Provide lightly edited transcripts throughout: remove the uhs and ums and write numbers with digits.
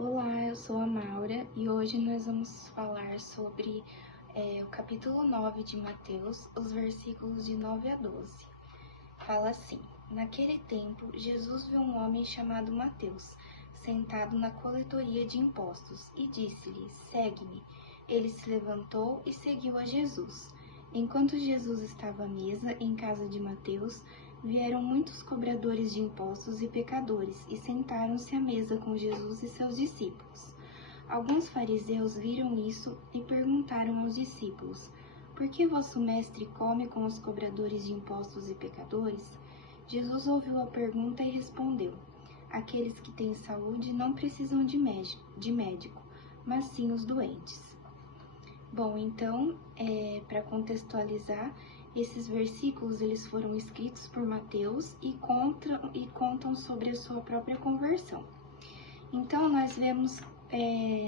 Olá, eu sou a Maura e hoje nós vamos falar sobre o capítulo 9 de Mateus, os versículos de 9 a 12. Fala assim: Naquele tempo, Jesus viu um homem chamado Mateus, sentado na coletoria de impostos, e disse-lhe: Segue-me. Ele se levantou e seguiu a Jesus. Enquanto Jesus estava à mesa em casa de Mateus, vieram muitos cobradores de impostos e pecadores e sentaram-se à mesa com Jesus e seus discípulos. Alguns fariseus viram isso e perguntaram aos discípulos: Por que vosso mestre come com os cobradores de impostos e pecadores? Jesus ouviu a pergunta e respondeu: Aqueles que têm saúde não precisam de médico, mas sim os doentes. Bom, então, para contextualizar, esses versículos eles foram escritos por Mateus e contam sobre a sua própria conversão. Então, nós vemos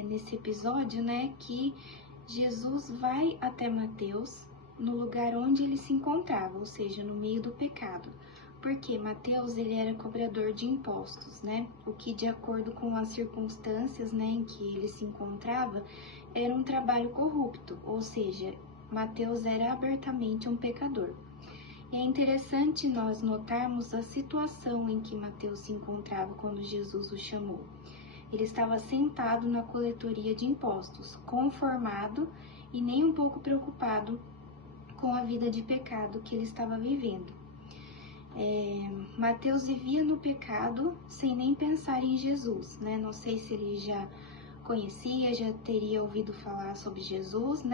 nesse episódio, que Jesus vai até Mateus no lugar onde ele se encontrava, ou seja, no meio do pecado. Porque Mateus ele era cobrador de impostos, o que de acordo com as circunstâncias em que ele se encontrava, era um trabalho corrupto, ou seja, Mateus era abertamente um pecador. E é interessante nós notarmos a situação em que Mateus se encontrava quando Jesus o chamou. Ele estava sentado na coletoria de impostos, conformado e nem um pouco preocupado com a vida de pecado que ele estava vivendo. Mateus vivia no pecado sem nem pensar em Jesus, Não sei se ele já conhecia, já teria ouvido falar sobre Jesus,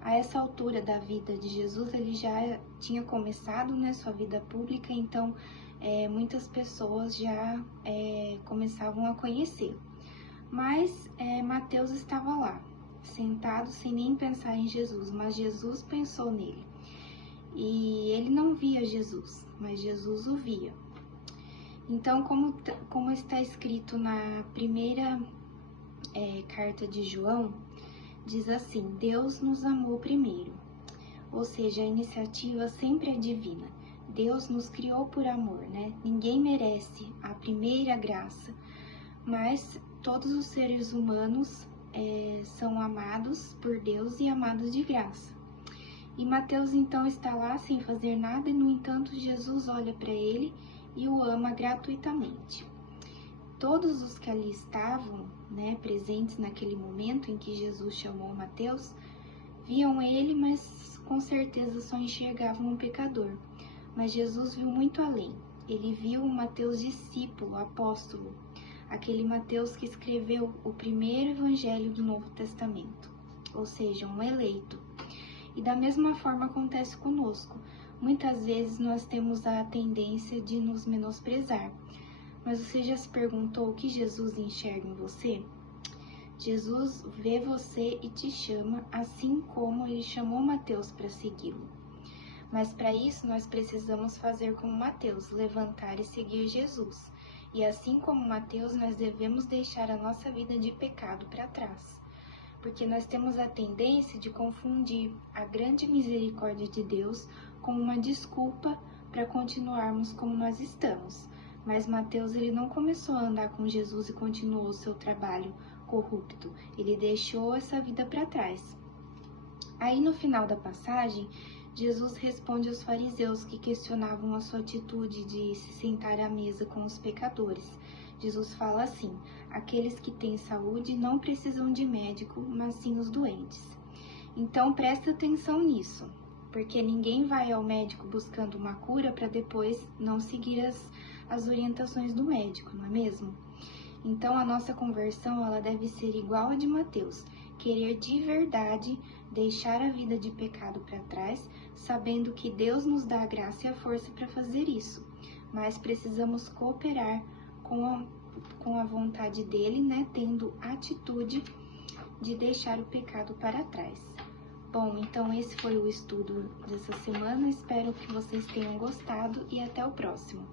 A essa altura da vida de Jesus, ele já tinha começado, sua vida pública, então muitas pessoas já começavam a conhecê-lo. Mas Mateus estava lá, sentado sem nem pensar em Jesus, mas Jesus pensou nele. E ele não via Jesus, mas Jesus o via. Então, como está escrito na primeira carta de João, diz assim: Deus nos amou primeiro. Ou seja, a iniciativa sempre é divina. Deus nos criou por amor, Ninguém merece a primeira graça, mas todos os seres humanos são amados por Deus e amados de graça. E Mateus então está lá sem fazer nada e, no entanto, Jesus olha para ele e o ama gratuitamente. Todos os que ali estavam, presentes naquele momento em que Jesus chamou Mateus, viam ele, mas com certeza só enxergavam um pecador. Mas Jesus viu muito além. Ele viu o Mateus discípulo, apóstolo, aquele Mateus que escreveu o primeiro evangelho do Novo Testamento, ou seja, um eleito. E da mesma forma acontece conosco. Muitas vezes nós temos a tendência de nos menosprezar. Mas você já se perguntou o que Jesus enxerga em você? Jesus vê você e te chama, assim como ele chamou Mateus para segui-lo. Mas para isso nós precisamos fazer como Mateus, levantar e seguir Jesus. E assim como Mateus, nós devemos deixar a nossa vida de pecado para trás. Porque nós temos a tendência de confundir a grande misericórdia de Deus com uma desculpa para continuarmos como nós estamos. Mas Mateus ele não começou a andar com Jesus e continuou o seu trabalho corrupto. Ele deixou essa vida para trás. Aí no final da passagem, Jesus responde aos fariseus que questionavam a sua atitude de se sentar à mesa com os pecadores. Jesus fala assim: aqueles que têm saúde não precisam de médico, mas sim os doentes. Então presta atenção nisso, porque ninguém vai ao médico buscando uma cura para depois não seguir as orientações do médico, não é mesmo? Então a nossa conversão ela deve ser igual a de Mateus, querer de verdade deixar a vida de pecado para trás, sabendo que Deus nos dá a graça e a força para fazer isso, mas precisamos cooperar com a vontade dele, tendo atitude de deixar o pecado para trás. Bom, então esse foi o estudo dessa semana, espero que vocês tenham gostado e até o próximo.